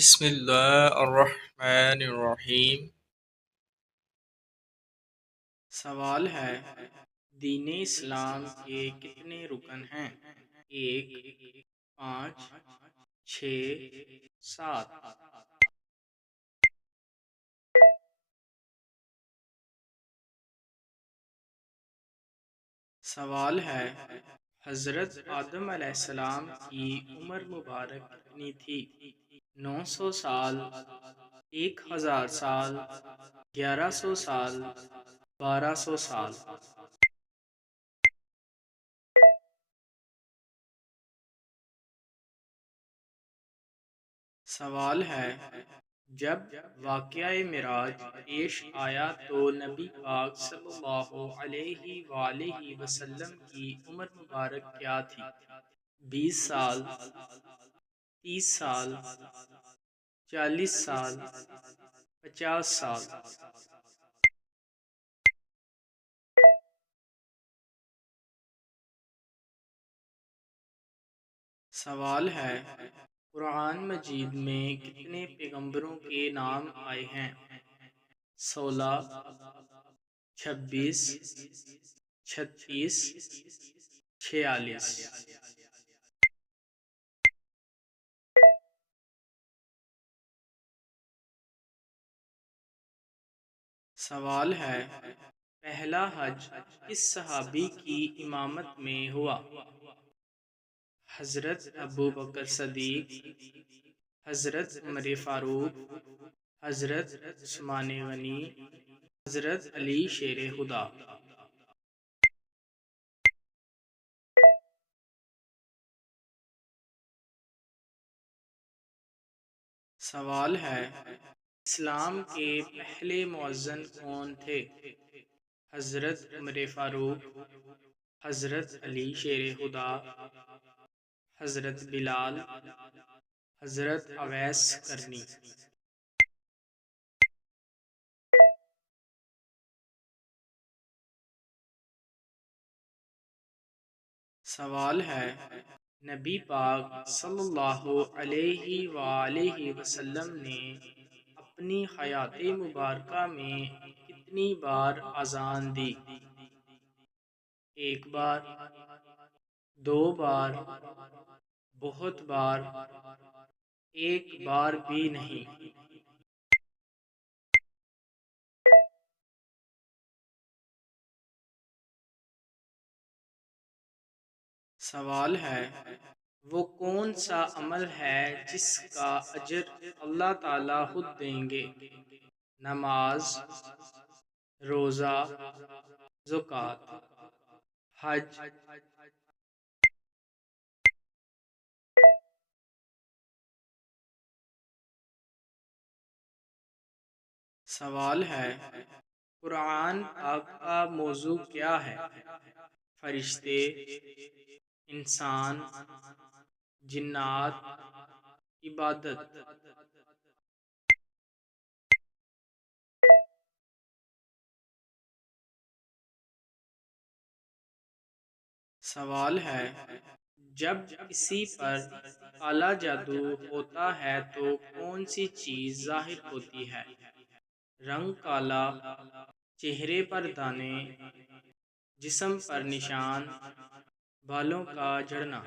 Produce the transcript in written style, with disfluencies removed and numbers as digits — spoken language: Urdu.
بسم اللہ الرحمن الرحیم۔ سوال ہے، دین اسلام کے کتنے رکن ہیں؟ 1، 5، 6، 7۔ سوال ہے، حضرت آدم علیہ السلام کی عمر مبارک کتنی تھی؟ 900 سال، 1000 سال، 1100 سال، 1200 سال۔ سوال ہے، جب واقعہ معراج پیش آیا تو نبی پاک صلی اللہ علیہ وآلہ وسلم کی عمر مبارک کیا تھی؟ 20 سال، 30 سال، 40 سال، 50 سال۔ سوال ہے، قرآن مجید میں کتنے پیغمبروں کے نام آئے ہیں؟ 16، 26، 36، 46۔ سوال ہے، پہلا حج کس صحابی کی امامت میں ہوا؟ حضرت ابوبکر صدیق، حضرت عمر فاروق، حضرت عثمان غنی، حضرت علی شیر خدا۔ سوال ہے، اسلام کے پہلے مؤذن کون تھے؟ حضرت عمر فاروق، حضرت علی شیر خدا، حضرت بلال، حضرت اویس کرنی۔ سوال ہے، نبی پاک صلی اللہ علیہ وآلہ وسلم نے اپنی حیات مبارکہ میں کتنی بار اذان دی؟ 1 بار، 2 بار، بہت بار، 1 بار بھی نہیں۔ سوال ہے، وہ کون سا عمل ہے جس کا اجر اللہ تعالیٰ خود دیں گے؟ نماز، روزہ، زکوٰۃ، حج۔ سوال ہے، قرآن پاک کا موضوع کیا ہے؟ فرشتے، انسان، جنات، عبادت۔ سوال ہے، جب کسی پر کالا جادو ہوتا ہے تو کون سی چیز ظاہر ہوتی ہے؟ رنگ کالا، چہرے پر دانے، جسم پر نشان، بالوں کا جھڑنا۔